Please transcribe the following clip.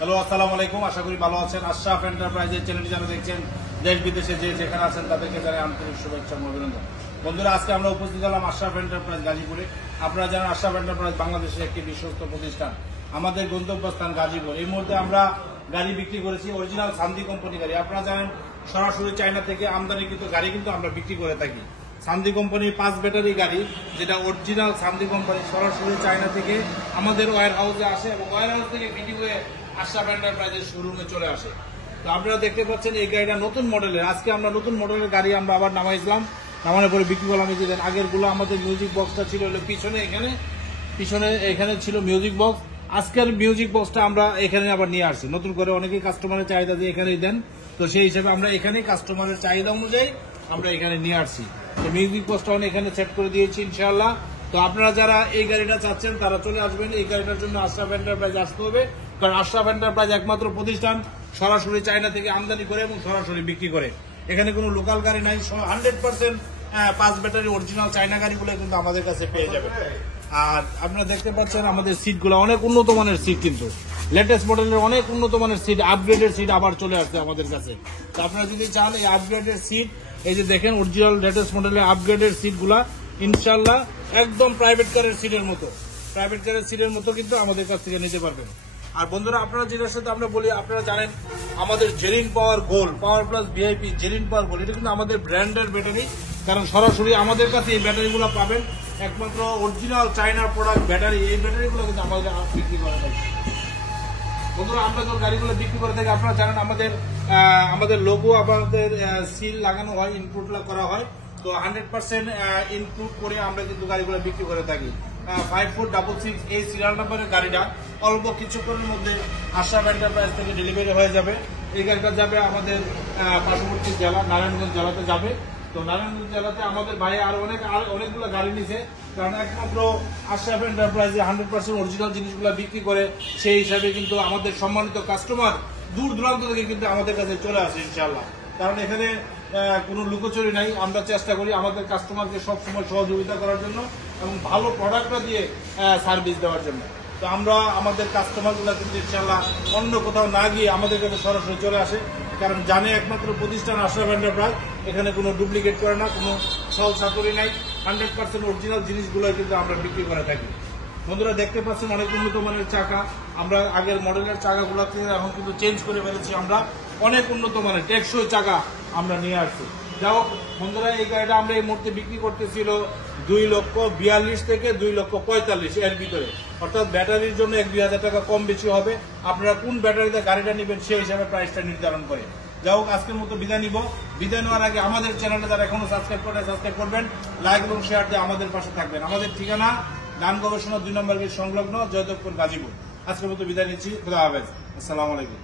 Hello, আসসালামু আলাইকুম। আশা করি ভালো আছেন। আশরাফ এন্টারপ্রাইজের চ্যানেলটি যারা দেখছেন, দেশ বিদেশে যে যেখানে আছেন তাদেরকে জানাই আন্তরিক শুভেচ্ছা ও অভিনন্দন। বন্ধুরা, আজকে আমরা উপস্থিত হলাম আশরাফ এন্টারপ্রাইজ গাজীপুরে। আপনারা জানেন আশরাফ এন্টারপ্রাইজ বাংলাদেশের একটি বিশ্বস্ত প্রতিষ্ঠান। আমাদের গন্তব্যস্থান গাজীপুর। এই মুহূর্তে আমরা গাড়ি বিক্রি করেছি, অরিজিনাল সান্দি কোম্পানি গাড়ি। আপনারা জানেন সরাসরি চায়না থেকে আমদানিকৃত গাড়ি কিন্তু আমরা বিক্রি করে থাকি। সান্দি কোম্পানির 5 ব্যাটারি গাড়ি, যেটা অরিজিনাল সান্দি কোম্পানি, সরাসরি চায়না থেকে আমাদের ওয়্যার হাউসে আসে এবং ওয়্যার হাউস থেকে বিক্রি হয়ে আশরাফ এন্টারপ্রাইজের শোরুমে চলে আসে। তো আপনারা দেখতে পাচ্ছেন এই গাড়িটা নতুন মডেলের। আজকে আমরা নতুন মডেলের গাড়ি আমরা আবার নামাইছিলাম, নামানোর পরে বিক্রি করলাম। এই যে আগের গুলো আমাদের মিউজিক বক্সটা ছিল পিছনে, এখানে ছিল মিউজিক বক্স। আজকের মিউজিক বক্সটা আমরা এখানে আবার নিয়ে আসছি নতুন করে। অনেকেই কাস্টমারের চাহিদা দিয়ে এখানেই দেন, তো সেই হিসেবে আমরা এখানেই কাস্টমারের চাহিদা অনুযায়ী আমরা এখানে নিয়ে আসছি। তো মিউজিক বক্সটা এখানে সেট করে দিয়েছি ইনশাআল্লাহ। তো আপনারা যারা এই গাড়িটা চাচ্ছেন তারা চলে আসবেন। এই গাড়িটার জন্য আশরাফ এন্টারপ্রাইজ আসতে হবে, কারণ আশরাফ এন্টারপ্রাইজ একমাত্র প্রতিষ্ঠান সরাসরি চায়না থেকে আমদানি করে এবং সরাসরি বিক্রি করে। এখানে কোনো লোকাল গাড়ি নাই। 100% 5 ব্যাটারি অরিজিনাল চায়না গাড়িগুলো কিন্তু আমাদের কাছে পেয়ে যাবে। আর আপনারা দেখতে পাচ্ছেন আমাদের সিটগুলো অনেক উন্নত মানের সিট, কিন্তু লেটেস্ট মডেলের অনেক উন্নত মানের সিট, আপগ্রেডেড সিট আবার চলে আসছে আমাদের কাছে। তো আপনারা যদি চান এই আপগ্রেডেড সিট, এই যে দেখেন অরিজিনাল লেটেস্ট মডেলের আপগ্রেডেড সিটগুলা ইনশাআল্লাহ একদম প্রাইভেট কারের সিটের মতো কিন্তু আমাদের কাছ থেকে নিতে পারবেন। আর বন্ধুরা, আপনারা যেটার সাথে আমরা বলি, আপনারা জানেন আমাদের Zerin power gold, power plus VIP, Zerin power gold, এটা কিন্তু আমাদের ব্র্যান্ডের ব্যাটারি। কারণ সরাসরি আমাদের কাছে এই ব্যাটারিগুলো পাবেন, একমাত্র অরিজিনাল চায়নার প্রোডাক্ট ব্যাটারি। এই ব্যাটারিগুলো কিন্তু আমাদের বিক্রি করা হয়। বন্ধুরা, আমরা যখন গাড়িগুলো বিক্রি করে থাকি, আপনারা জানেন আমাদের লোগো, আমাদের সিল লাগানো হয়, ইনপুট করা হয়। তো 100% ইনপুট করে আমরা কিন্তু গাড়িগুলো বিক্রি করে থাকি। 5466 এই সিরিয়াল নাম্বারের গাড়িটা অল্প কিছুক্ষণের মধ্যে আশরাফ এন্টারপ্রাইজ থেকে ডেলিভারি হয়ে যাবে। এই গাড়িটা যাবে আমাদের পার্শ্ববর্তী জেলা নারায়ণগঞ্জ জেলাতে যাবে। তো নারায়ণগঞ্জ জেলাতে আমাদের ভাই আর অনেকগুলো গাড়ি নিছে, কারণ একমাত্র আশরাফ এন্টারপ্রাইজে 100% অরিজিনাল জিনিসগুলো বিক্রি করে। সেই হিসাবে কিন্তু আমাদের সম্মানিত কাস্টমার দূর দূরান্ত থেকে কিন্তু আমাদের কাছে চলে আসে ইনশাআল্লাহ। কারণ এখানে কোনো লুকোচুরি নাই। আমরা চেষ্টা করি আমাদের কাস্টমারকে সবসময় সহযোগিতা করার জন্য এবং ভালো প্রোডাক্টটা দিয়ে সার্ভিস দেওয়ার জন্য। তো আমরা আমাদের কাস্টমারগুলো কিন্তু ইনশাআল্লাহ অন্য কোথাও না গিয়ে আমাদের কাছে সরাসরি চলে আসে, কারণ জানে একমাত্র প্রতিষ্ঠান আশরাফ এন্টারপ্রাইজ এখানে কোনো ডুপ্লিকেট করে না, কোনো ছল চাতুরি নাই। 100% অরিজিনাল জিনিসগুলো কিন্তু আমরা বিক্রি করে থাকি। বন্ধুরা, দেখতে পাচ্ছেন অনেক উন্নত মানের চাকা। আমরা আগের মডেলের চাকাগুলোকে এখন কিন্তু চেঞ্জ করে ফেলেছি। আমরা অনেক উন্নত মানের টেকসই চাকা আমরা নিয়ে আসছি। যাই হোক বন্ধুরা, এই গাড়িটা আমরা এই মুহূর্তে বিক্রি করতেছিল 2,42,000 থেকে 2,45,000 এর ভিতরে। অর্থাৎ ব্যাটারির জন্য 1-2 হাজার টাকা কম বেশি হবে। আপনারা কোন ব্যাটারিতে গাড়িটা নেবেন সেই হিসাবে প্রাইসটা নির্ধারণ করে। যাই হোক, আজকের মতো বিদায় নিব। বিদায় নেওয়ার আগে আমাদের চ্যানেলটা যারা এখনো সাবস্ক্রাইব করবেন, লাইক এবং শেয়ার দিয়ে আমাদের পাশে থাকবেন। আমাদের ঠিকানা গান গবেষণা 2 নম্বর গেট সংলগ্ন, জয়দেবপুর, গাজীপুর। আজকের মতো বিদায় নিচ্ছি। খুদা হাফেজ। আসসালামু আলাইকুম।